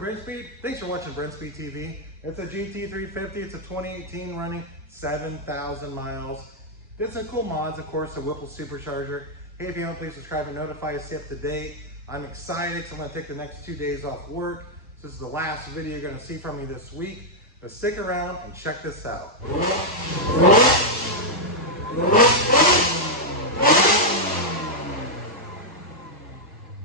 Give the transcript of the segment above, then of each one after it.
Brenspeed. Thanks for watching Brenspeed TV. It's a GT350. It's a 2018 running 7,000 miles. Did some cool mods, of course, the Whipple supercharger. Hey, if you haven't, please subscribe and notify us, stay up to date. I'm excited because I'm going to take the next 2 days off work. So this is the last video you're going to see from me this week. But stick around and check this out.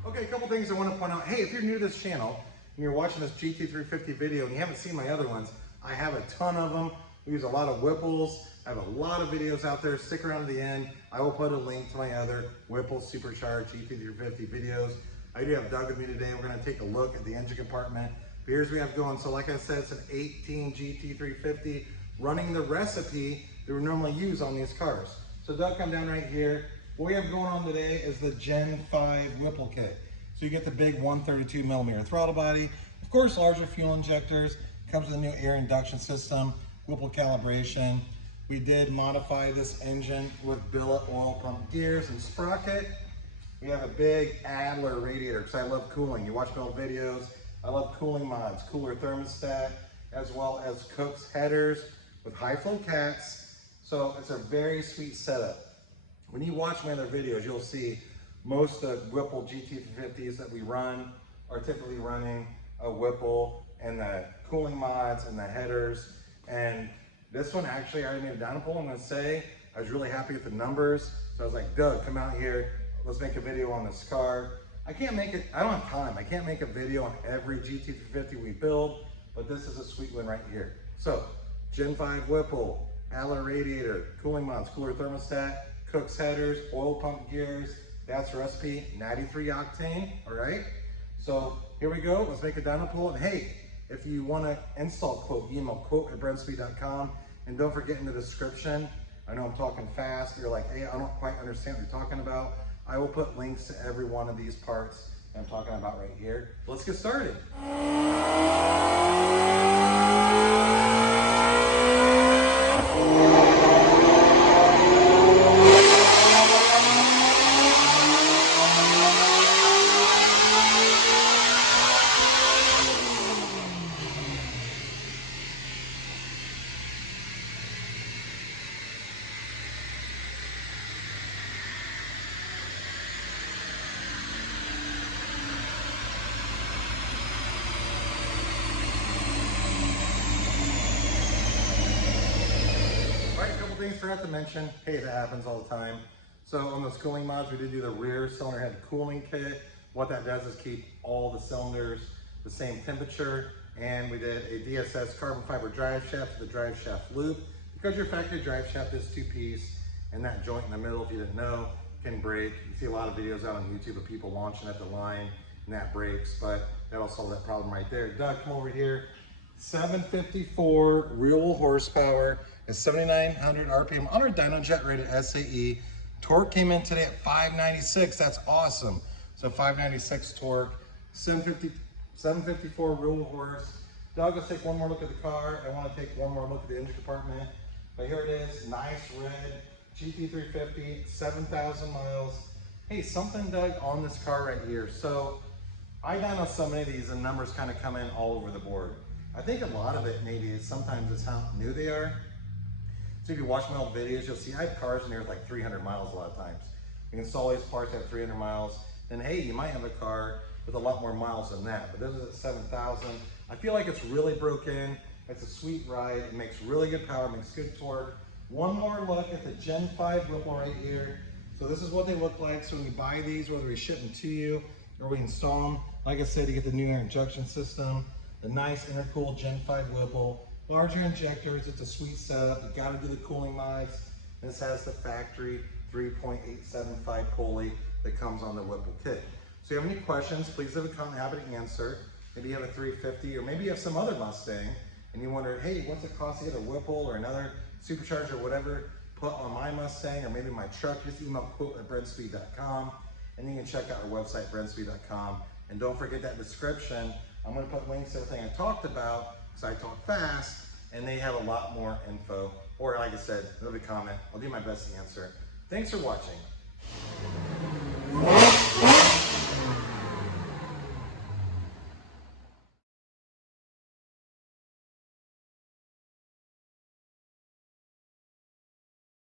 Okay, a couple things I want to point out. Hey, if you're new to this channel and you're watching this GT350 video and you haven't seen my other ones, I have a ton of them. We use a lot of Whipples. I have a lot of videos out there. Stick around to the end. I will put a link to my other Whipple Supercharged GT350 videos. I do have Doug with me today. We're going to take a look at the engine compartment. But here's what we have going. So like I said, it's an 18 GT350 running the recipe that we normally use on these cars. So Doug, come down right here. What we have going on today is the Gen 5 Whipple kit. So you get the big 132 millimeter throttle body, of course, larger fuel injectors, comes with a new air induction system, Whipple calibration. We did modify this engine with billet oil pump gears and sprocket. We have a big Adler radiator because I love cooling. You watch my old videos, I love cooling mods, cooler thermostat, as well as Kooks headers with high flow cats. So it's a very sweet setup. When you watch my other videos, you'll see most of Whipple GT350s that we run are typically running a Whipple and the cooling mods and the headers. And this one actually, I already made a dyno pull. I'm gonna say, I was really happy with the numbers. So I was like, Doug, come out here. Let's make a video on this car. I can't make it, I don't have time. I can't make a video on every GT350 we build, but this is a sweet one right here. So, Gen 5 Whipple, Adler radiator, cooling mods, cooler thermostat, Kooks headers, oil pump gears. That's the recipe, 93 octane, all right? So here we go, let's make a dyno pull. And hey, if you wanna install quote, email quote@brenspeed.com. And don't forget in the description, I know I'm talking fast, you're like, hey, I don't quite understand what you're talking about. I will put links to every one of these parts that I'm talking about right here. Let's get started. Things forgot to mention, hey, that happens all the time. So on those cooling mods, we did do the rear cylinder head cooling kit. What that does is keep all the cylinders the same temperature. And we did a DSS carbon fiber drive shaft to the drive shaft loop. Because your factory drive shaft is two-piece, and that joint in the middle, if you didn't know, can break. You see a lot of videos out on YouTube of people launching at the line and that breaks, but that'll solve that problem right there. Doug, come over here. 754 real horsepower at 7,900 RPM on our dyno jet rated SAE. Torque came in today at 596. That's awesome. So 596 torque, 754 real horse. Doug, let's take one more look at the car. I want to take one more look at the engine compartment. But here it is, nice red GT350, 7,000 miles. Hey, something, Doug, on this car right here. So I dyno so many of these and numbers kind of come in all over the board. I think a lot of it maybe is sometimes is how new they are. So if you watch my old videos, you'll see I have cars in here with like 300 miles a lot of times. You can install these parts at 300 miles. Then hey, you might have a car with a lot more miles than that, but this is at 7,000. I feel like it's really broken. It's a sweet ride. It makes really good power, makes good torque. One more look at the Gen 5 Whipple right here. So this is what they look like. So when you buy these, whether we ship them to you or we install them, like I said, you get the new air injection system, the nice intercooled Gen 5 Whipple, larger injectors. It's a sweet setup. You gotta do the cooling mods. This has the factory 3.875 pulley that comes on the Whipple kit. So if you have any questions, please leave a comment, happy to answer. Maybe you have a 350 or maybe you have some other Mustang and you wonder, hey, what's it cost to get a Whipple or another supercharger or whatever put on my Mustang or maybe my truck, just email quote@brenspeed.com and you can check out our website, brenspeed.com. And don't forget that description. I'm gonna put links to everything I talked about because I talk fast and they have a lot more info. Or like I said, leave a comment. I'll do my best to answer. Thanks for watching.